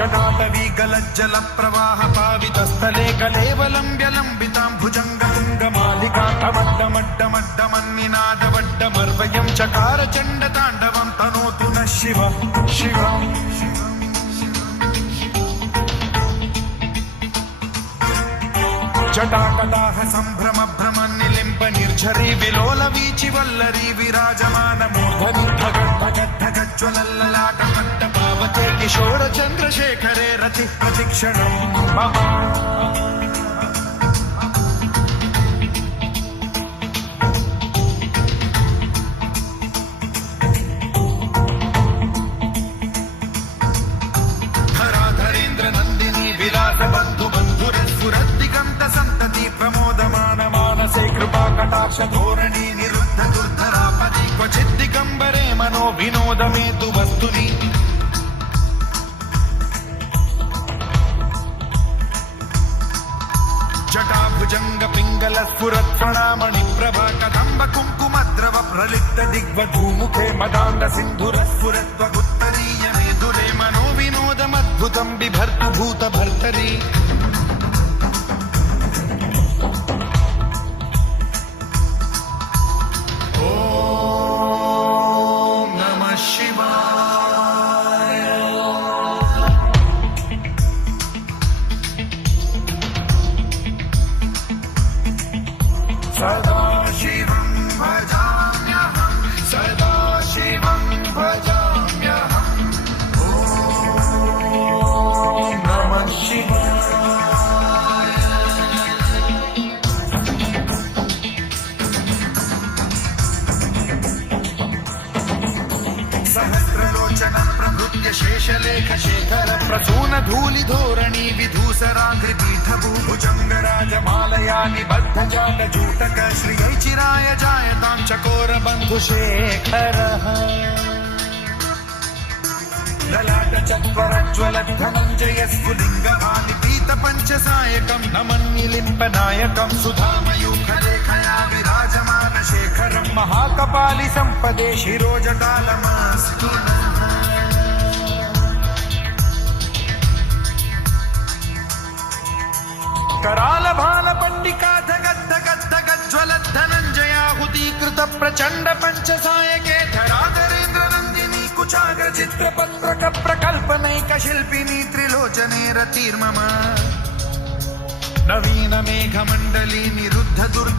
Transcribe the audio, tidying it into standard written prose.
जटाटवीगलज्जल प्रवाह पावितस्थले कलेवलम्ब्य लम्बितां भुजङ्गतुङ्गमालिकाटमड्डमड्डमड्डमन्निनादवड्डमर्वयं चकार चण्डताण्डवं तनोतु नः शिव शिव जटाकलाह सम्भ्रम भ्रमन्निलिम्ब निर्झरी विलोल वीचि वल्लरी विराजमान मूर्धनि धगद्धगद्धगज्ज्वलल्ललाटमट्ट पावते किशोर चन्द्रशेखरे रति प्रतिक्षणं मम धराधरेन्द्र नन्दिनी विलास बन्धु बन्धुरस्फुरद्दिगन्त सन्तति प्रमोदमान मानसे कृपा कटाक्ष धोरणी निरुद्ध दुर्धरापदि क्वचित् दिगम्बरे मनो विनोदमेतु वस्तुनि जटाभुजंग पिंगल स्फुरत् फणामणि प्रभा कदम्ब कुङ्कुमद्रव प्रलिप्त दिग्वधूमुखे मदान्ध सिन्धुर स्फुरत्वगुत्तरीय मेधुरे मनो विनोदमद्भुतं बिभर्तु भूत भर्तरि ॐ नमः शिवाय सदा शिवं भजाम्यहं सदा शिवं भजाम्यहं ॐ नमः शिवाय सहस्रलोचनं प्रभृत्य शेषलेख शेखर प्रसून धूलि धोरणी विधूसराङ्घ्रि पीठभूभुजङ्गराजमालया निबद्ध जालजूटक श्रियैचिराय जायतां चकोर बन्धुशेखरः ललाट चत्वरज्ज्वल धनञ्जय स्फुलिङ्गभानि पीत पञ्चसायकं नमन्निलिम्पनायकं सुधामयूखलेखया विराजमान शेखरं महाकपालि सम्पदे शिरोजटालमस्तु कराल भाल पंडिका धगद्धगद्धगज्ज्वल धनञ्जयाहुतीकृत प्रचण्ड पञ्चसायके धराधरेन्द्र नन्दिनी कुचाग्र चित्रपत्रक प्रकल्पनैक शिल्पिनी त्रिलोचने रतिर्मम नवीन मेघमण्डली निरुद्ध दुर्ध